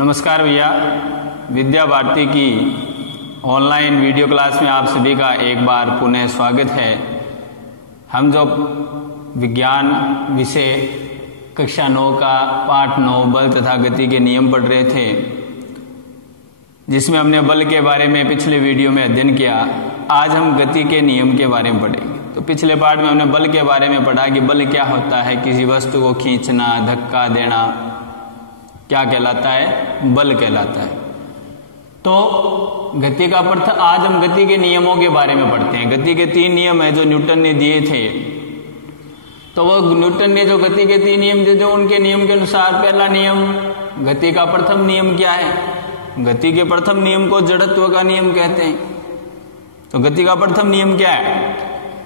नमस्कार भैया, विद्या भारती की ऑनलाइन वीडियो क्लास में आप सभी का एक बार पुनः स्वागत है। हम जो विज्ञान विषय कक्षा 9 का पाठ 9 बल तथा गति के नियम पढ़ रहे थे, जिसमें हमने बल के बारे में पिछले वीडियो में अध्ययन किया। आज हम गति के नियम के बारे में पढ़ेंगे। तो पिछले पाठ में हमने बल के बारे में पढ़ा कि बल क्या होता है, किसी वस्तु को खींचना, धक्का देना, क्या कहलाता है, बल कहलाता है। तो गति का आज हम गति के नियमों के बारे में पढ़ते हैं। गति के 3 नियम है जो न्यूटन ने दिए थे। तो वो न्यूटन ने जो गति के 3 नियम दिए थे, उनके नियम के अनुसार पहला नियम, गति का प्रथम नियम क्या है? गति के प्रथम नियम को जड़त्व का नियम कहते हैं। तो गति का प्रथम नियम क्या है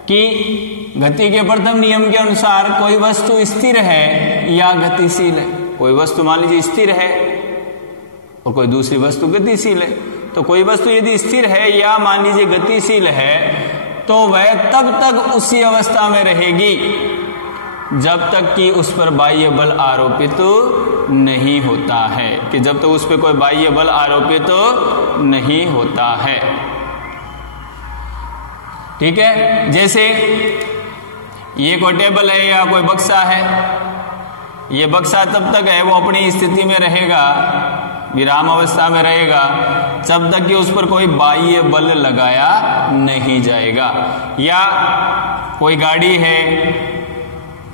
कि गति के प्रथम नियम के अनुसार कोई वस्तु स्थिर है या गतिशील है। कोई वस्तु मान लीजिए स्थिर है और कोई दूसरी वस्तु गतिशील है। तो कोई वस्तु यदि स्थिर है या मान लीजिए गतिशील है, तो वह तब तक उसी अवस्था में रहेगी जब तक कि उस पर बाह्य बल आरोपित नहीं होता है, कि जब तक उस पर कोई बाह्य बल आरोपित नहीं होता है। ठीक है, जैसे ये कोई टेबल है या कोई बक्सा है, ये बक्सा तब तक है वो अपनी स्थिति में रहेगा, विराम अवस्था में रहेगा, जब तक कि उस पर कोई बाह्य बल लगाया नहीं जाएगा। या कोई गाड़ी है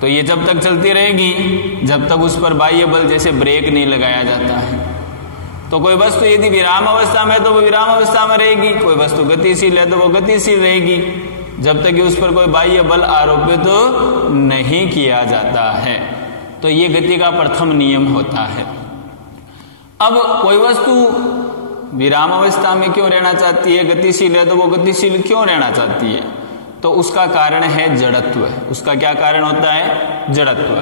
तो ये जब तक चलती रहेगी जब तक उस पर बाह्य बल जैसे ब्रेक नहीं लगाया जाता है। तो कोई वस्तु यदि विराम अवस्था में है तो वो विराम अवस्था में रहेगी, कोई वस्तु गतिशील है तो वो गतिशील रहेगी, जब तक कि उस पर कोई बाह्य बल आरोपित नहीं किया जाता है। तो ये गति का प्रथम नियम होता है। अब कोई वस्तु विराम अवस्था में क्यों रहना चाहती है, गतिशील है तो वो गतिशील क्यों रहना चाहती है? तो उसका कारण है जड़त्व। उसका क्या कारण होता है? जड़त्व।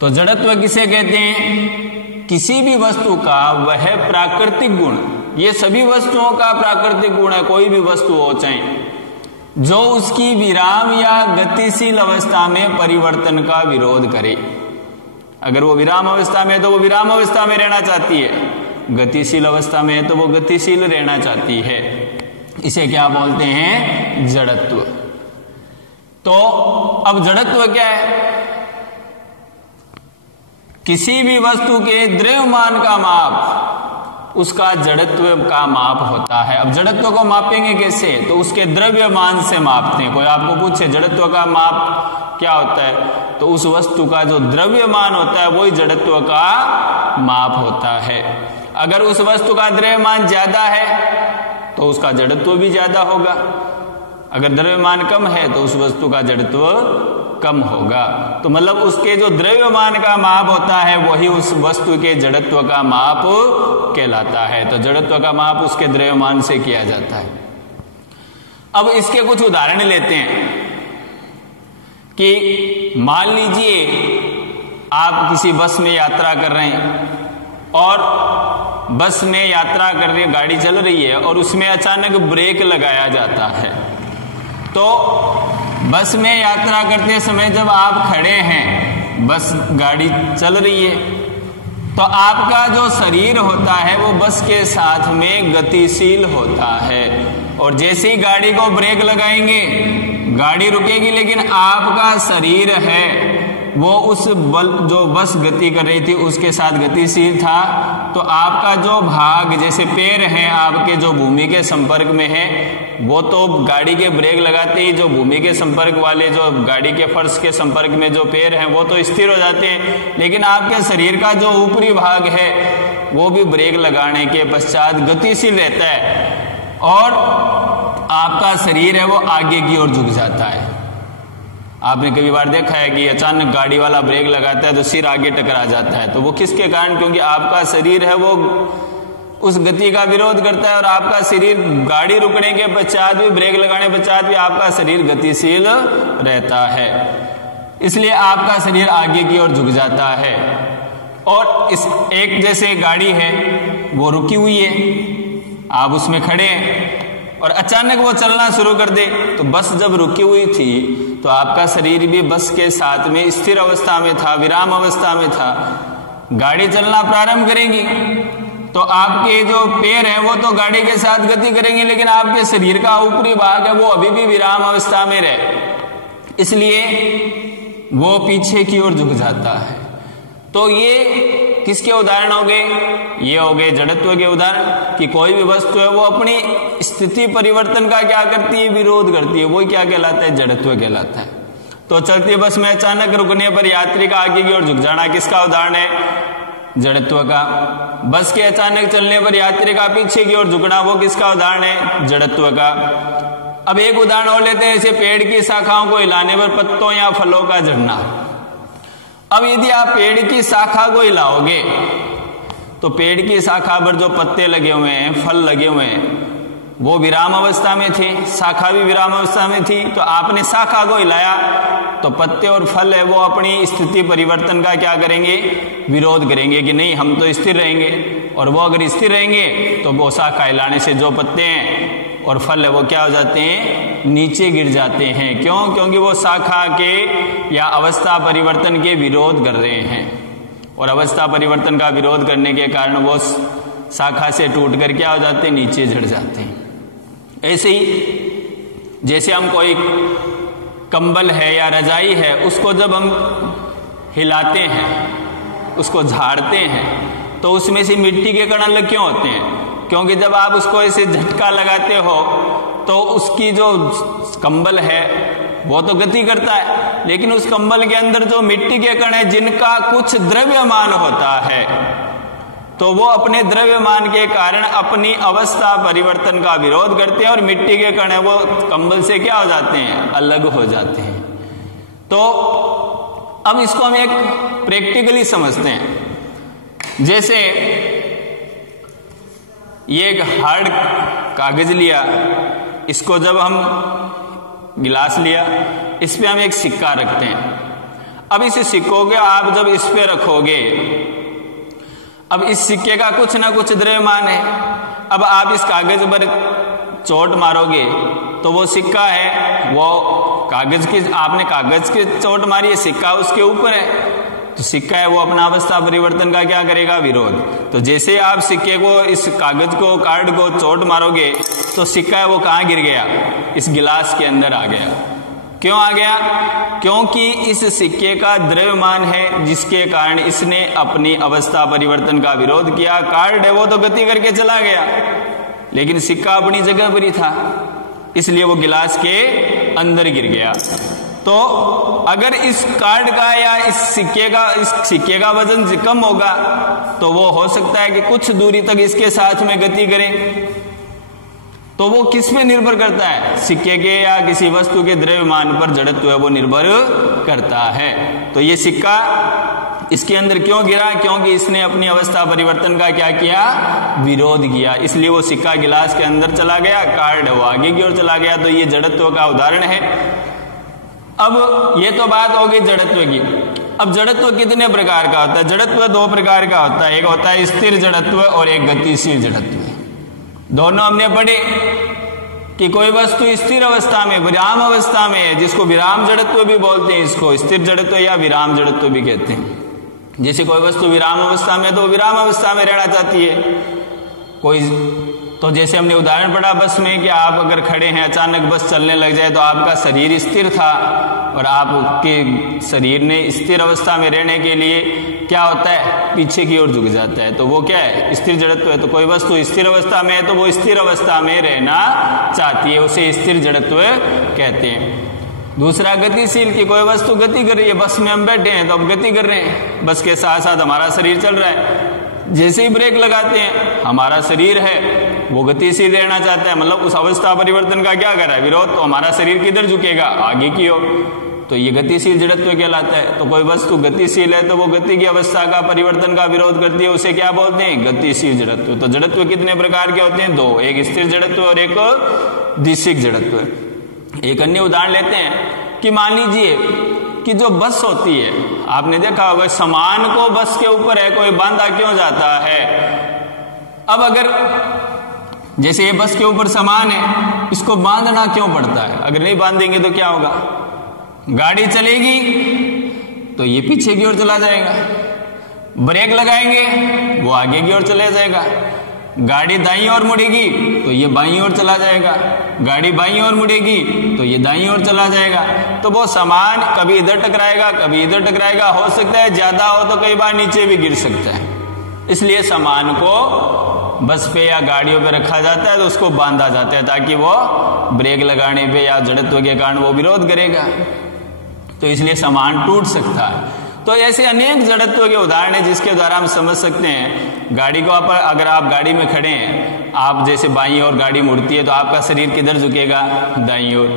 तो जड़त्व किसे कहते हैं? किसी भी वस्तु का वह प्राकृतिक गुण, ये सभी वस्तुओं का प्राकृतिक गुण है, कोई भी वस्तु हो चाहे, जो उसकी विराम या गतिशील अवस्था में परिवर्तन का विरोध करे। अगर वो विराम अवस्था में है तो वो विराम अवस्था में रहना चाहती है, गतिशील अवस्था में है तो वो गतिशील रहना चाहती है। इसे क्या बोलते हैं? जड़त्व। तो अब जड़त्व क्या है? किसी भी वस्तु के द्रव्यमान का माप उसका जड़त्व का माप होता है। अब जड़त्व को मापेंगे कैसे? तो उसके द्रव्यमान से मापते हैं। कोई आपको पूछे जड़त्व का माप क्या होता है, तो उस वस्तु का जो द्रव्यमान होता है वही जड़त्व का माप होता है। अगर उस वस्तु का द्रव्यमान ज्यादा है तो उसका जड़त्व भी ज्यादा होगा, अगर द्रव्यमान कम है तो उस वस्तु का जड़त्व कम होगा। तो मतलब उसके जो द्रव्यमान का माप होता है वही उस वस्तु के जड़त्व का माप कहलाता है। तो जड़त्व का माप उसके द्रव्यमान से किया जाता है। अब इसके कुछ उदाहरण लेते हैं कि मान लीजिए आप किसी बस में यात्रा कर रहे हैं और बस में यात्रा कर रही, गाड़ी चल रही है और उसमें अचानक ब्रेक लगाया जाता है। तो बस में यात्रा करते समय जब आप खड़े हैं, बस गाड़ी चल रही है, तो आपका जो शरीर होता है वो बस के साथ में गतिशील होता है, और जैसे ही गाड़ी को ब्रेक लगाएंगे गाड़ी रुकेगी, लेकिन आपका शरीर है वो उस बल जो बस गति कर रही थी उसके साथ गतिशील था। तो आपका जो भाग, जैसे पैर हैं आपके जो भूमि के संपर्क में है, वो तो गाड़ी के ब्रेक लगाते ही जो भूमि के संपर्क वाले, जो गाड़ी के फर्श के संपर्क में जो पैर हैं वो तो स्थिर हो जाते हैं, लेकिन आपके शरीर का जो ऊपरी भाग है वो भी ब्रेक लगाने के पश्चात गतिशील रहता है, और आपका शरीर है वो आगे की ओर झुक जाता है। आपने कई बार देखा है कि अचानक गाड़ी वाला ब्रेक लगाता है तो सिर आगे टकरा जाता है। तो वो किसके कारण? क्योंकि आपका शरीर है वो उस गति का विरोध करता है, और आपका शरीर गाड़ी रुकने के पश्चात भी, ब्रेक लगाने के पश्चात भी आपका शरीर गतिशील रहता है, इसलिए आपका शरीर आगे की ओर झुक जाता है। और इस एक जैसे गाड़ी है वो रुकी हुई है, आप उसमें खड़े हैं और अचानक वो चलना शुरू कर दे, तो बस जब रुकी हुई थी तो आपका शरीर भी बस के साथ में स्थिर अवस्था में था, विराम अवस्था में था, गाड़ी चलना प्रारंभ करेंगी तो आपके जो पैर हैं वो तो गाड़ी के साथ गति करेंगे, लेकिन आपके शरीर का ऊपरी भाग है वो अभी भी विराम अवस्था में रहे, इसलिए वो पीछे की ओर झुक जाता है। तो ये किसके उदाहरण हो गए? ये हो गए जड़त्व के उदाहरण कि कोई भी वस्तु है वो अपनी स्थिति परिवर्तन का क्या करती है? विरोध करती है। वो क्या कहलाता है? जड़त्व कहलाता है। तो चलती बस में अचानक रुकने पर यात्री का आगे की ओर झुक जाना किसका उदाहरण है? जड़त्व का। बस के अचानक चलने पर यात्री का पीछे की ओर झुकना वो किसका उदाहरण है? जड़त्व का। अब एक उदाहरण और लेते हैं, जैसे पेड़ की शाखाओं को हिलाने पर पत्तों या फलों का झड़ना। अब यदि आप पेड़ की शाखा को हिलाओगे तो पेड़ की शाखा पर जो पत्ते लगे हुए हैं, फल लगे हुए हैं, वो विराम अवस्था में थे, शाखा भी विराम अवस्था में थी। तो आपने शाखा को हिलाया तो पत्ते और फल है वो अपनी स्थिति परिवर्तन का क्या करेंगे? विरोध करेंगे कि नहीं हम तो स्थिर रहेंगे। और वो अगर स्थिर रहेंगे तो वो शाखा हिलाने से जो पत्ते हैं और फल है वो क्या हो जाते हैं? नीचे गिर जाते हैं। क्यों? क्योंकि वो शाखा के या अवस्था परिवर्तन के विरोध कर रहे हैं, और अवस्था परिवर्तन का विरोध करने के कारण वो शाखा से टूटकर क्या हो जाते हैं? नीचे झड़ जाते हैं। ऐसे ही जैसे हम कोई कंबल है या रजाई है, उसको जब हम हिलाते हैं, उसको झाड़ते हैं, तो उसमें से मिट्टी के कण अलग क्यों होते हैं? क्योंकि जब आप उसको ऐसे झटका लगाते हो तो उसकी जो कंबल है वो तो गति करता है, लेकिन उस कंबल के अंदर जो मिट्टी के कण है जिनका कुछ द्रव्यमान होता है, तो वो अपने द्रव्यमान के कारण अपनी अवस्था परिवर्तन का विरोध करते हैं और मिट्टी के कण है वो कंबल से क्या हो जाते हैं? अलग हो जाते हैं। तो अब इसको हम एक प्रैक्टिकली समझते हैं। जैसे ये एक हार्ड कागज लिया, इसको जब हम गिलास लिया, इस पे हम एक सिक्का रखते हैं। अब इस सिक्कों के आप जब इस पे रखोगे, अब इस सिक्के का कुछ ना कुछ द्रव्यमान है। अब आप इस कागज पर चोट मारोगे तो वो सिक्का है वो कागज की, आपने कागज की चोट मारी है, सिक्का उसके ऊपर है, तो सिक्का है वो अपना अवस्था परिवर्तन का क्या करेगा? विरोध। तो जैसे आप सिक्के को, इस कागज को, कार्ड को चोट मारोगे तो सिक्का है वो कहाँ गिर गया? इस गिलास के अंदर आ गया। क्यों आ गया? क्योंकि इस सिक्के का द्रव्यमान है जिसके कारण इसने अपनी अवस्था परिवर्तन का विरोध किया। कार्ड है वो तो गति करके चला गया, लेकिन सिक्का अपनी जगह पर ही था, इसलिए वो गिलास के अंदर गिर गया। तो अगर इस कार्ड का या इस सिक्के का वजन कम होगा तो वो हो सकता है कि कुछ दूरी तक इसके साथ में गति करें। तो वो किस पे निर्भर करता है? सिक्के के या किसी वस्तु के द्रव्यमान पर जड़त्व है वो निर्भर करता है। तो ये सिक्का इसके अंदर क्यों गिरा? क्योंकि इसने अपनी अवस्था परिवर्तन का क्या किया? विरोध किया, इसलिए वो सिक्का गिलास के अंदर चला गया, कार्ड वो आगे की ओर चला गया। तो ये जड़त्व का उदाहरण है। अब ये तो बात हो गई जड़त्व की। अब जड़त्व कितने प्रकार का होता है? जड़त्व दो प्रकार का होता है, एक होता है स्थिर जड़त्व और एक गतिशील जड़त्व। दोनों हमने पढ़े कि कोई वस्तु स्थिर अवस्था में, विराम अवस्था में है, जिसको विराम जड़त्व भी बोलते हैं, इसको स्थिर जड़त्व या विराम जड़त्व भी कहते हैं। जैसे कोई वस्तु विराम अवस्था में, तो विराम अवस्था में रहना चाहती है कोई। तो जैसे हमने उदाहरण पढ़ा बस में कि आप अगर खड़े हैं, अचानक बस चलने लग जाए, तो आपका शरीर स्थिर था और आपके शरीर ने स्थिर अवस्था में रहने के लिए क्या होता है? पीछे की ओर झुक जाता है। तो वो क्या है? स्थिर जड़त्व है। तो कोई वस्तु स्थिर अवस्था में है तो वो स्थिर अवस्था में रहना चाहती है, उसे स्थिर जड़त्व कहते हैं। दूसरा गतिशील, की कोई वस्तु गति कर रही है, बस में हम बैठे हैं तो अब गति कर रहे हैं, बस के साथ साथ हमारा शरीर चल रहा है। जैसे ही ब्रेक लगाते हैं, हमारा शरीर है वो गतिशील रहना चाहता है, मतलब उस अवस्था परिवर्तन का क्या कर रहा है? विरोध। तो हमारा शरीर किधर झुकेगा? आगे की ओर। तो ये गतिशील जड़त्व कहलाता है। तो कोई वस्तु गतिशील है तो वो गति की अवस्था का परिवर्तन का विरोध करती है, उसे क्या बोलते हैं? गतिशील जड़त्व। तो जड़त्व कितने प्रकार के होते हैं? दो, एक स्थिर जड़त्व और एक दिशिक जड़त्व। एक अन्य उदाहरण लेते हैं कि मान लीजिए कि जो बस होती है, आपने देखा होगा सामान को बस के ऊपर है कोई बांधा क्यों जाता है? अब अगर जैसे ये बस के ऊपर सामान है, इसको बांधना क्यों पड़ता है? अगर नहीं बांधेंगे तो क्या होगा? गाड़ी चलेगी तो ये पीछे की ओर चला जाएगा, ब्रेक लगाएंगे वो आगे की ओर चले जाएगा, गाड़ी दाईं ओर मुड़ेगी तो ये बाईं ओर चला जाएगा, गाड़ी बाईं ओर मुड़ेगी तो ये दाईं ओर चला जाएगा। तो वो सामान कभी इधर टकराएगा कभी इधर टकराएगा, हो सकता है ज्यादा हो तो कई बार नीचे भी गिर सकता है। इसलिए सामान को बस पे या गाड़ियों पे रखा जाता है तो उसको बांधा जाता है ताकि वो ब्रेक लगाने पे या जड़त्व के कारण वो विरोध करेगा, तो इसलिए सामान टूट सकता है। तो ऐसे अनेक जड़त्व के उदाहरण हैं जिसके द्वारा हम समझ सकते हैं गाड़ी को। अगर आप गाड़ी में खड़े हैं, आप जैसे बाईं ओर गाड़ी मुड़ती है तो आपका शरीर किधर झुकेगा? दाईं ओर।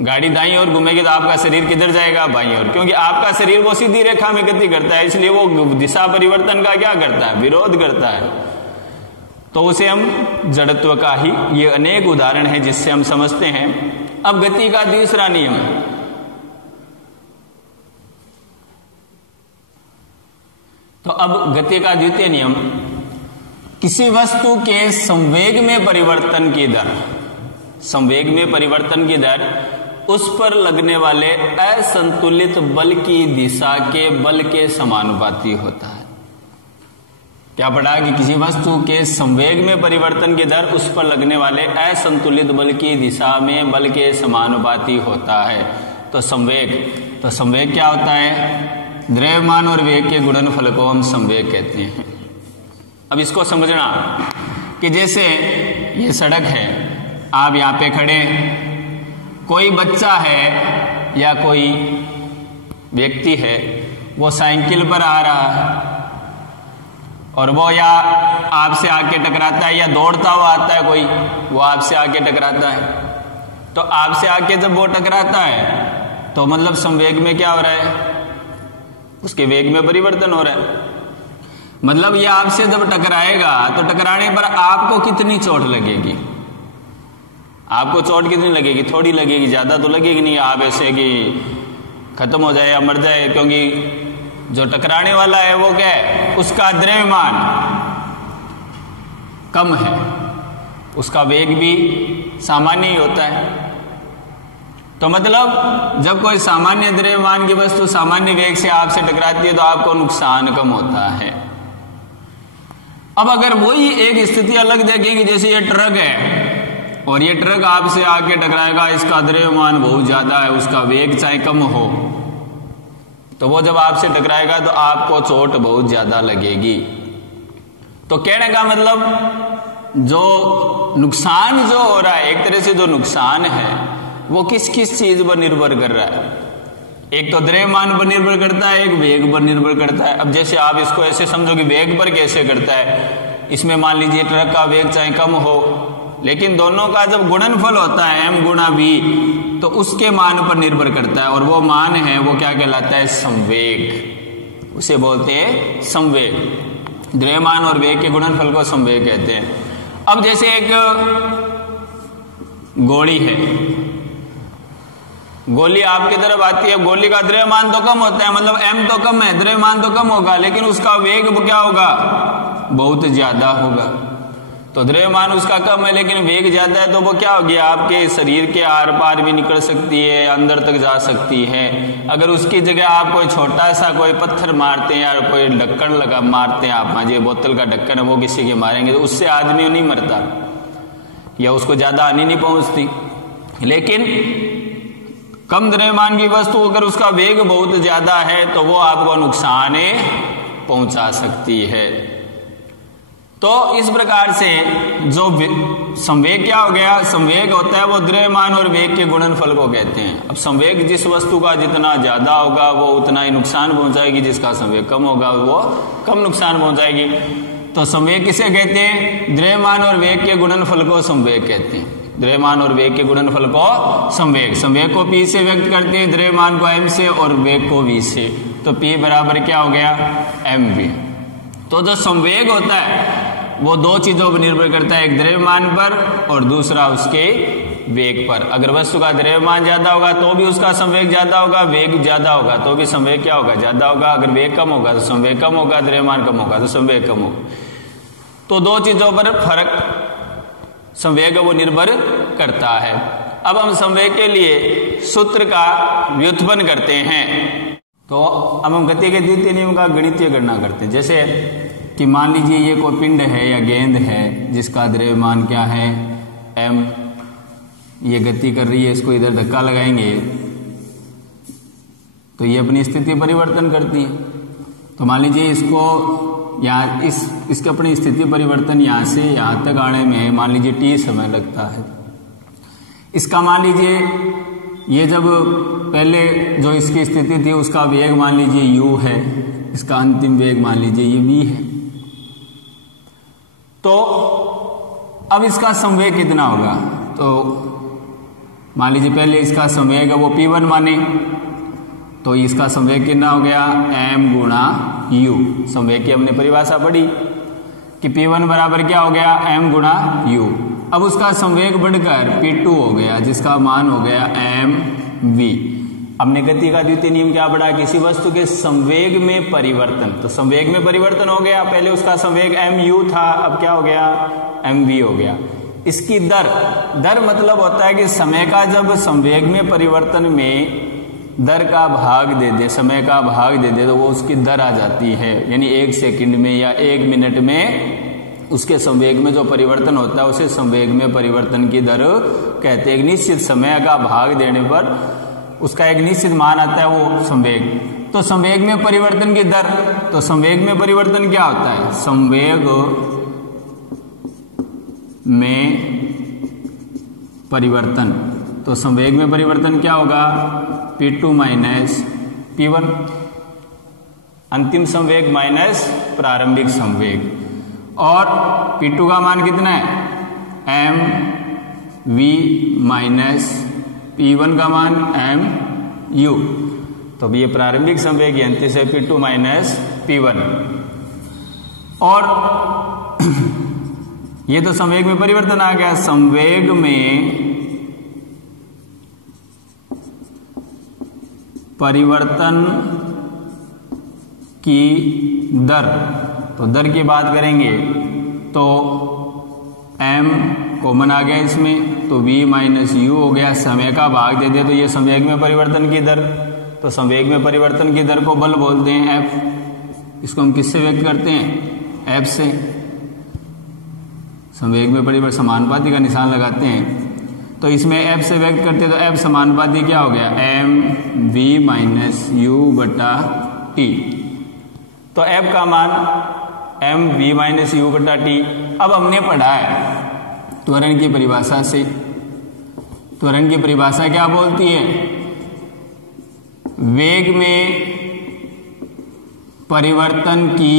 गाड़ी दाईं ओर घूमेगी तो आपका शरीर किधर जाएगा? बाईं ओर, क्योंकि आपका शरीर वो सीधी रेखा में गति करता है, इसलिए वो दिशा परिवर्तन का क्या करता है? विरोध करता है। तो उसे हम जड़त्व का ही ये अनेक उदाहरण है जिससे हम समझते हैं। अब गति का तीसरा नियम, तो अब गति का द्वितीय नियम, किसी वस्तु के संवेग में परिवर्तन की दर, संवेग में परिवर्तन की दर उस पर लगने वाले असंतुलित बल की दिशा के बल के समानुपाती होता है। क्या पढ़ा कि किसी वस्तु के संवेग में परिवर्तन की दर उस पर लगने वाले असंतुलित बल की दिशा में बल के समानुपाती होता है। तो संवेग क्या होता है? द्रव्यमान और वेग के गुणनफल को हम संवेग कहते हैं। अब इसको समझना कि जैसे ये सड़क है, आप यहाँ पे खड़े, कोई बच्चा है या कोई व्यक्ति है वो साइकिल पर आ रहा है और वो या आपसे आके टकराता है या दौड़ता हुआ आता है कोई, वो आपसे आके टकराता है। तो आपसे आके जब वो टकराता है तो मतलब संवेग में क्या हो रहा है? उसके वेग में परिवर्तन हो रहा है। मतलब ये आपसे जब टकराएगा तो टकराने पर आपको कितनी चोट लगेगी? आपको चोट कितनी लगेगी? थोड़ी लगेगी, ज्यादा तो लगेगी नहीं। आप ऐसे कि खत्म हो जाए या मर जाए, क्योंकि जो टकराने वाला है वो क्या है? उसका द्रव्यमान कम है, उसका वेग भी सामान्य ही होता है। तो मतलब जब कोई सामान्य द्रव्यमान की वस्तु सामान्य वेग से आपसे टकराती है तो आपको नुकसान कम होता है। अब अगर वही एक स्थिति अलग देखेंगे, जैसे ये ट्रक है और ये ट्रक आपसे आके टकराएगा, इसका द्रव्यमान बहुत ज्यादा है, उसका वेग चाहे कम हो, तो वो जब आपसे टकराएगा तो आपको चोट बहुत ज्यादा लगेगी। तो कहने का मतलब जो नुकसान जो हो रहा है, एक तरह से जो नुकसान है वो किस किस चीज पर निर्भर कर रहा है? एक तो द्रव्यमान पर निर्भर करता है, एक वेग पर निर्भर करता है। अब जैसे आप इसको ऐसे समझो कि वेग पर कैसे करता है, इसमें मान लीजिए ट्रक का वेग चाहे कम हो, लेकिन दोनों का जब गुणनफल होता है m गुणा v, तो उसके मान पर निर्भर करता है, और वो मान है वो क्या कहलाता है? संवेग। उसे बोलते हैं संवेग। द्रव्यमान और वेग के गुणनफल को संवेग कहते हैं। अब जैसे एक गोली है, गोली आपकी तरफ आती है, गोली का द्रव्यमान तो कम होता है, मतलब m तो कम है, द्रव्यमान तो कम होगा, लेकिन उसका वेग क्या होगा? बहुत ज्यादा होगा। तो द्रव्यमान उसका कम है लेकिन वेग ज्यादा है, तो वो क्या होगी? आपके शरीर के आर पार भी निकल सकती है, अंदर तक जा सकती है। अगर उसकी जगह आप कोई छोटा सा कोई पत्थर मारते हैं या कोई ढक्कन लगा मारते हैं, आप जो बोतल का ढक्कन है वो किसी के मारेंगे तो उससे आदमी नहीं मरता या उसको ज्यादा हानि नहीं पहुंचती। लेकिन कम द्रव्यमान की वस्तु अगर उसका वेग बहुत ज्यादा है तो वो आपको नुकसान पहुंचा सकती है। तो इस प्रकार से जो संवेग क्या हो गया? संवेग होता है वो द्रव्यमान और वेग के गुणनफल को कहते हैं। अब संवेग जिस वस्तु का जितना ज्यादा होगा वो उतना ही नुकसान पहुंचाएगी, जिसका संवेग कम होगा वो कम नुकसान पहुंचाएगी। तो संवेग किसे कहते हैं? द्रव्यमान और वेग के गुणनफल को संवेग कहते हैं। द्रव्यमान और वेग के गुणनफल को संवेग, संवेग को P से व्यक्त करते हैं, द्रव्यमान को m से और वेग को v से। तो P बराबर क्या हो गया? mv। तो जो संवेग होता है वो दो चीजों पर निर्भर करता है, एक द्रव्यमान पर और दूसरा उसके वेग पर। अगर वस्तु का द्रव्यमान ज्यादा होगा तो भी उसका संवेग ज्यादा होगा, वेग ज्यादा होगा तो भी संवेग क्या होगा? ज्यादा होगा। अगर वेग कम होगा तो संवेग कम होगा, द्रव्यमान कम होगा तो संवेग कम होगा। तो दो चीजों पर फर्क संवेग वो निर्भर करता है। अब हम संवेग के लिए सूत्र का व्युत्पन्न करते हैं। तो अब हम गति के द्वितीय नियम का गणितीय गणना करते हैं। जैसे कि मान लीजिए ये कोई पिंड है या गेंद है जिसका द्रव्यमान क्या है m, ये गति कर रही है, इसको इधर धक्का लगाएंगे तो ये अपनी स्थिति परिवर्तन करती है। तो मान लीजिए इसको यहाँ इसके अपनी स्थिति परिवर्तन यहाँ से यहाँ तक आने में मान लीजिए t समय लगता है। इसका मान लीजिए ये जब पहले जो इसकी स्थिति थी उसका वेग मान लीजिए u है, इसका अंतिम वेग मान लीजिए ये v है। तो अब इसका संवेग कितना होगा? तो मान लीजिए पहले इसका संवेग है वो p1 माने, तो इसका संवेग कितना हो गया m गुणा u। संवेग की हमने परिभाषा पढ़ी कि p1 बराबर क्या हो गया m गुणा u। अब उसका संवेग बढ़कर p2 हो गया जिसका मान हो गया mv। हमने गति का द्वितीय नियम क्या पढ़ा? किसी वस्तु के संवेग में परिवर्तन। तो संवेग में परिवर्तन हो गया, पहले उसका संवेग mu था, अब क्या हो गया mv हो गया। इसकी दर मतलब होता है कि समय का जब संवेग में परिवर्तन में दर का भाग दे दे, समय का भाग दे दे तो वो उसकी दर आ जाती है। यानी 1 सेकंड में या 1 मिनट में उसके संवेग में जो परिवर्तन होता है उसे संवेग में परिवर्तन की दर कहते हैं। एक निश्चित समय का भाग देने पर उसका एक निश्चित मान आता है वो संवेग। तो संवेग में परिवर्तन की दर, तो संवेग में परिवर्तन क्या होता है? संवेग में परिवर्तन, तो संवेग में परिवर्तन क्या होगा p2 माइनस p1, अंतिम संवेग माइनस प्रारंभिक संवेग। और p2 का मान कितना है mv माइनस p1 का मान mu। तो ये प्रारंभिक संवेग अंतिम से p2 माइनस p1। और ये तो संवेग में परिवर्तन आ गया। संवेग में परिवर्तन की दर, तो दर की बात करेंगे तो m कॉमन आ गया इसमें, तो v माइनस u हो गया। समय का भाग दे दे तो ये संवेग में परिवर्तन की दर, तो संवेग में परिवर्तन की दर को बल बोलते हैं f। इसको हम किससे व्यक्त करते हैं? f से। संवेग में परिवर्तन समानुपाती का निशान लगाते हैं तो इसमें f से व्यक्त करते हैं तो f समानुपाती क्या हो गया m v माइनस u बटा t। तो f का मान m v माइनस u बटा t। अब हमने पढ़ा है त्वरण की परिभाषा से। त्वरण की परिभाषा क्या बोलती है? वेग में परिवर्तन की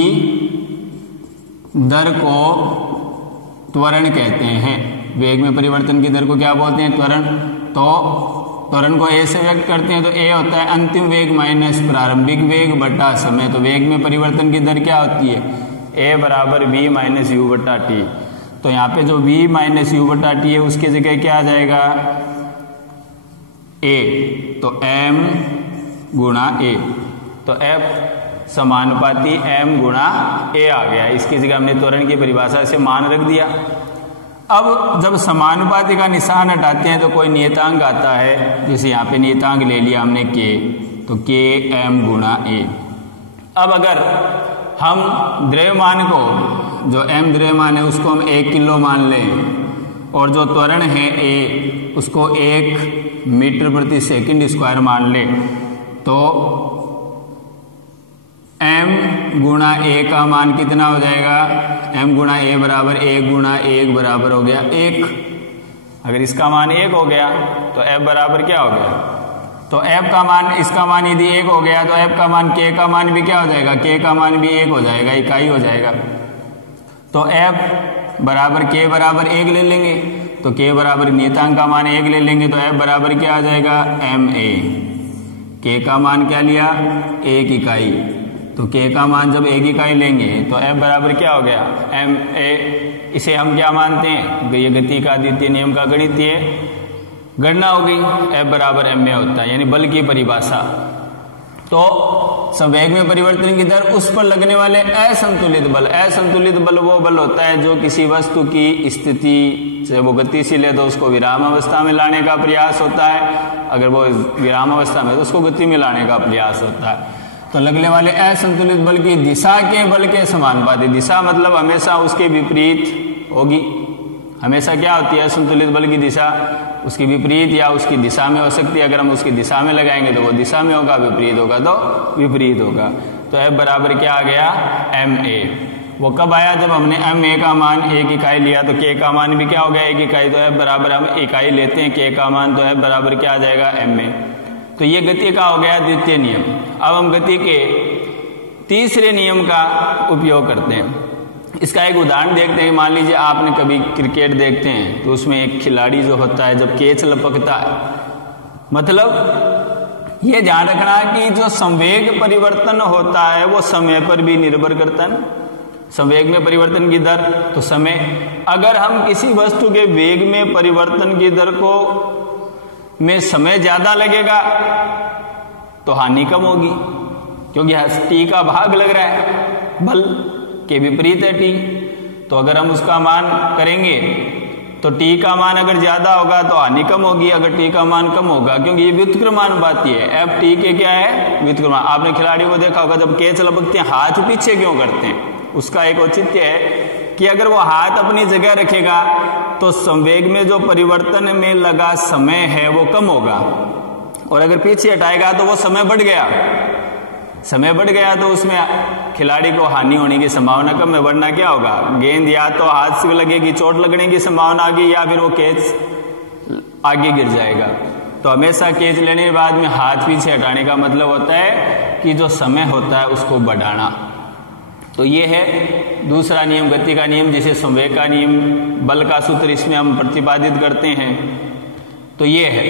दर को त्वरण कहते हैं। वेग में परिवर्तन की दर को क्या बोलते हैं? त्वरण। तो त्वरण को a से व्यक्त करते हैं तो a होता है अंतिम वेग माइनस प्रारंभिक वेग बटा समय। तो वेग में परिवर्तन की दर क्या होती है? a बराबर v माइनस u बटा टी। तो यहाँ पे जो v माइनस u बटा टी है उसकी जगह क्या आ जाएगा a, तो m गुणा a। तो f समानुपाती m गुणा a आ गया। इसकी जगह हमने त्वरण की परिभाषा से मान रख दिया। अब जब समानुपाती का निशान हटाते हैं तो कोई नियतांक आता है, जैसे यहाँ पे नियतांक ले लिया हमने k, तो k m गुणा a। अब अगर हम द्रव्यमान को, जो m द्रव्यमान है उसको हम 1 किलो मान लें और जो त्वरण है a उसको 1 मीटर प्रति सेकंड स्क्वायर मान लें, तो m गुणा a का मान कितना हो जाएगा? m गुणा a बराबर 1 गुणा 1 बराबर हो गया 1। अगर इसका मान 1 हो गया तो f बराबर क्या हो गया? तो f का मान, इसका मान यदि 1 हो गया तो f का मान, k का मान भी क्या हो जाएगा? k का मान भी 1 हो जाएगा, इकाई हो जाएगा। तो f बराबर k बराबर 1 ले लेंगे, तो k बराबर नियतांक का मान 1 ले लेंगे तो f बराबर क्या आ जाएगा? ma। k का मान क्या लिया? 1 इकाई। तो k का मान जब 1 इकाई लेंगे तो f बराबर क्या हो गया? ma। इसे हम क्या मानते हैं? ये गति का द्वितीय नियम का गणितीय गणना हो गई। f बराबर ma होता है, यानी बल की परिभाषा। तो संवेग में परिवर्तन की दर, उस पर लगने वाले असंतुलित बल। असंतुलित बल वो बल होता है जो किसी वस्तु की स्थिति से वो गतिशील है तो उसको विराम अवस्था में लाने का प्रयास होता है, अगर वो विराम अवस्था में तो उसको गति में लाने का प्रयास होता है। तो लगने वाले असंतुलित बल की दिशा के बल के समानुपाती, दिशा मतलब हमेशा उसके विपरीत होगी। हमेशा क्या होती है असंतुलित बल की दिशा, उसकी विपरीत या उसकी दिशा में हो सकती है। अगर हम उसकी दिशा में लगाएंगे तो वो दिशा में होगा, विपरीत होगा तो विपरीत होगा। तो F बराबर क्या आ गया ma। वो कब आया, जब हमने ma का मान 1 इकाई लिया तो k का मान भी क्या हो गया 1 इकाई। तो F बराबर हम इकाई लेते हैं k का मान, तो F बराबर क्या आ जाएगा ma। तो ये गति का हो गया द्वितीय नियम। अब हम गति के तीसरे नियम का उपयोग करते हैं। इसका एक उदाहरण देखते हैं। मान लीजिए आपने कभी क्रिकेट देखते हैं तो उसमें एक खिलाड़ी जो होता है जब कैच लपकता है, मतलब ये ध्यान रखना कि जो संवेग परिवर्तन होता है वो समय पर भी निर्भर करता है ना, संवेग में परिवर्तन की दर तो समय। अगर हम किसी वस्तु के वेग में परिवर्तन की दर को में समय ज्यादा लगेगा तो हानि कम होगी, क्योंकि टी का भाग लग रहा है, बल के विपरीत है टी। तो अगर हम उसका मान करेंगे तो टी का मान अगर ज्यादा होगा तो हानि कम होगी, अगर टी का मान कम होगा, क्योंकि ये व्युत्क्रमानुपाती है। एफ टी के क्या है व्युत्क्रमान। आपने खिलाड़ी को देखा होगा जब कैच लपकते हैं हाथ पीछे क्यों करते हैं, उसका एक औचित्य है कि अगर वो हाथ अपनी जगह रखेगा तो संवेग में जो परिवर्तन में लगा समय है वो कम होगा, और अगर पीछे हटाएगा तो वो समय बढ़ गया। समय बढ़ गया तो उसमें खिलाड़ी को हानि होने की संभावना कम है, वरना क्या होगा गेंद या तो हाथ से लगेगी, चोट लगने की संभावना आ गई, या फिर वो कैच आगे गिर जाएगा। तो हमेशा कैच लेने के बाद में हाथ पीछे हटाने का मतलब होता है कि जो समय होता है उसको बढ़ाना। तो ये है दूसरा नियम, गति का नियम, जिसे संवेग का नियम, बल का सूत्र इसमें हम प्रतिपादित करते हैं। तो ये है।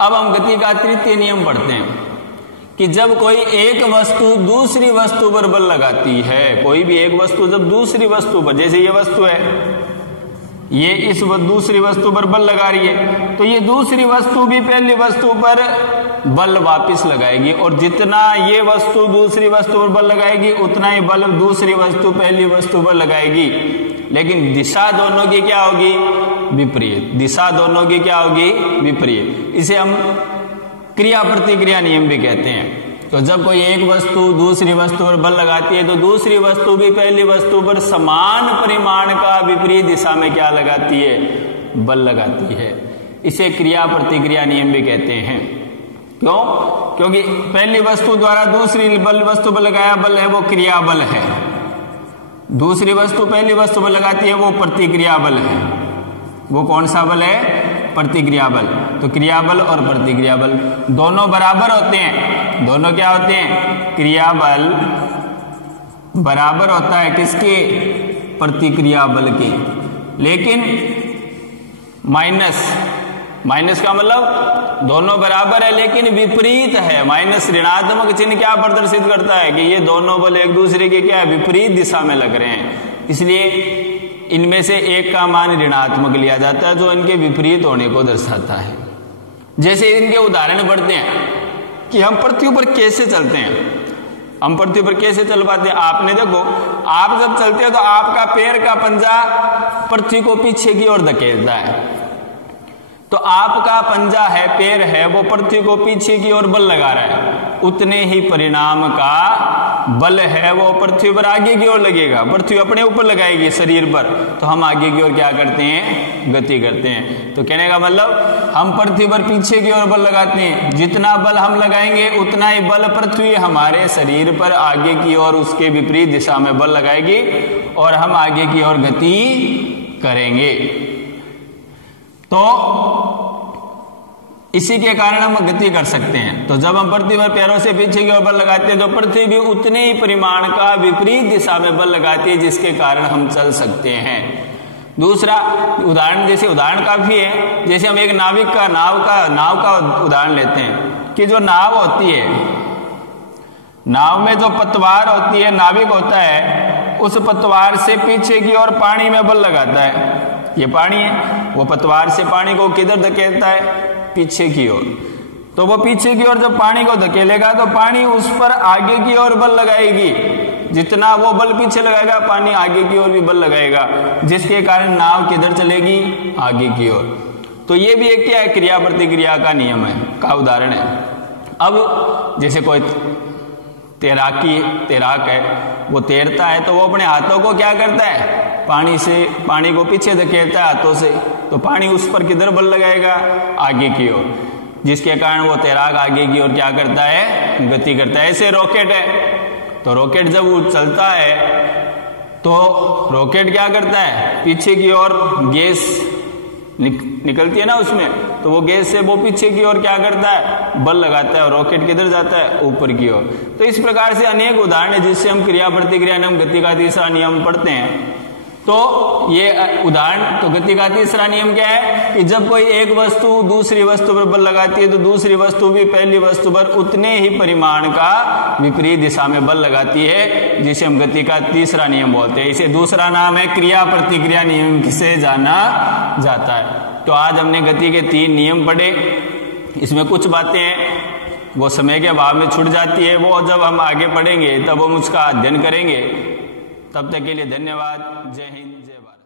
अब हम गति का तृतीय नियम पढ़ते हैं कि जब कोई एक वस्तु दूसरी वस्तु पर बल लगाती है, कोई भी एक वस्तु जब दूसरी वस्तु पर, जैसे ये वस्तु है, ये इस दूसरी वस्तु पर बल लगा रही है, तो ये दूसरी वस्तु भी पहली वस्तु पर बल वापस लगाएगी, और जितना ये वस्तु दूसरी वस्तु पर बल लगाएगी उतना ही बल दूसरी वस्तु पहली वस्तु पर लगाएगी। लेकिन दिशा दोनों की क्या होगी विपरीत, दिशा दोनों की क्या होगी विपरीत। इसे हम क्रिया प्रतिक्रिया नियम भी कहते हैं। तो जब कोई एक वस्तु दूसरी वस्तु पर बल लगाती है तो दूसरी वस्तु भी पहली वस्तु पर समान परिमाण का विपरीत दिशा में क्या लगाती है बल लगाती है। इसे क्रिया प्रतिक्रिया नियम भी कहते हैं। क्यों? क्योंकि पहली वस्तु द्वारा दूसरी वस्तु पर लगाया बल है वो क्रिया बल है, दूसरी वस्तु पहली वस्तु पर लगाती है वो प्रतिक्रिया बल है। वो कौन सा बल है? प्रतिक्रिया बल। तो क्रिया बल और प्रतिक्रिया बल दोनों बराबर होते हैं। दोनों क्या होते हैं? क्रिया बल बराबर होता है किसके? प्रतिक्रिया बल के। लेकिन माइनस का मतलब दोनों बराबर है लेकिन विपरीत है। माइनस ऋणात्मक चिन्ह क्या प्रदर्शित करता है कि ये दोनों बल एक दूसरे के क्या है विपरीत दिशा में लग रहे हैं, इसलिए इनमें से एक का मान ऋणात्मक लिया जाता है जो इनके विपरीत होने को दर्शाता है। जैसे इनके उदाहरण पढ़ते हैं कि हम पृथ्वी पर कैसे चलते हैं। हम पृथ्वी पर कैसे चल पाते हैं? आपने देखो, आप जब चलते हो तो आपका पैर का पंजा पृथ्वी को पीछे की ओर धकेलता है, तो आपका पंजा है, पैर है, वो पृथ्वी को पीछे की ओर बल लगा रहा है। उतने ही परिणाम का बल है वो पृथ्वी पर आगे की ओर लगेगा, पृथ्वी अपने ऊपर लगाएगी शरीर पर, तो हम आगे की ओर क्या करते हैं? गति करते हैं। तो कहने का मतलब हम पृथ्वी पर पीछे की ओर बल लगाते हैं, जितना बल हम लगाएंगे उतना ही बल पृथ्वी हमारे शरीर पर आगे की ओर उसके विपरीत दिशा में बल लगाएगी और हम आगे की ओर गति करेंगे। तो इसी के कारण हम गति कर सकते हैं। तो जब हम पृथ्वी पर पैरों से पीछे की ओर बल लगाते हैं तो पृथ्वी भी उतने ही परिमाण का विपरीत दिशा में बल लगाती है, जिसके कारण हम चल सकते हैं। दूसरा उदाहरण, जैसे उदाहरण काफी है, जैसे हम एक नाविक का नाव का उदाहरण लेते हैं कि जो नाव होती है, नाव में जो पतवार होती है, नाविक होता है, उस पतवार से पीछे की ओर पानी में बल लगाता है। ये पानी है, वो पतवार से पानी को किधर धकेलता है? पीछे की ओर। तो वो पीछे की ओर जब पानी को धकेलेगा तो पानी उस पर आगे की ओर बल लगाएगी, जितना वो बल पीछे लगाएगा पानी आगे की ओर भी बल लगाएगा, जिसके कारण नाव किधर चलेगी? आगे की ओर। तो ये भी एक क्या है? क्रिया प्रतिक्रिया का नियम है, का उदाहरण है। अब जैसे कोई तैराक है, वो तैरता है तो वो अपने हाथों को क्या करता है, पानी को पीछे धकेलता है हाथों से, तो पानी उस पर किधर बल लगाएगा, आगे की ओर, जिसके कारण वो तैराक आगे की ओर क्या करता है, गति करता है। ऐसे रॉकेट है, तो रॉकेट जब वो चलता है तो रॉकेट क्या करता है, पीछे की ओर गैस निकलती है ना उसमें, तो वो गैस से वो पीछे की ओर क्या करता है, बल लगाता है और रॉकेट किधर जाता है, ऊपर की ओर। तो इस प्रकार से अनेक उदाहरण है जिससे हम क्रिया प्रतिक्रिया नियम, गति का तीसरा नियम पढ़ते हैं। तो ये उदाहरण, तो गति का तीसरा नियम क्या है कि जब कोई एक वस्तु दूसरी वस्तु पर बल लगाती है तो दूसरी वस्तु भी पहली वस्तु पर उतने ही परिमाण का विपरीत दिशा में बल लगाती है, जिसे हम गति का तीसरा नियम बोलते हैं। इसे दूसरा नाम है क्रिया प्रतिक्रिया नियम से जाना जाता है। तो आज हमने गति के 3 नियम पढ़े। इसमें कुछ बातें हैं वो समय के अभाव में छूट जाती है, वो जब हम आगे पढ़ेंगे तब हम उसका अध्ययन करेंगे। तब तक के लिए धन्यवाद। जय हिंद, जय भारत।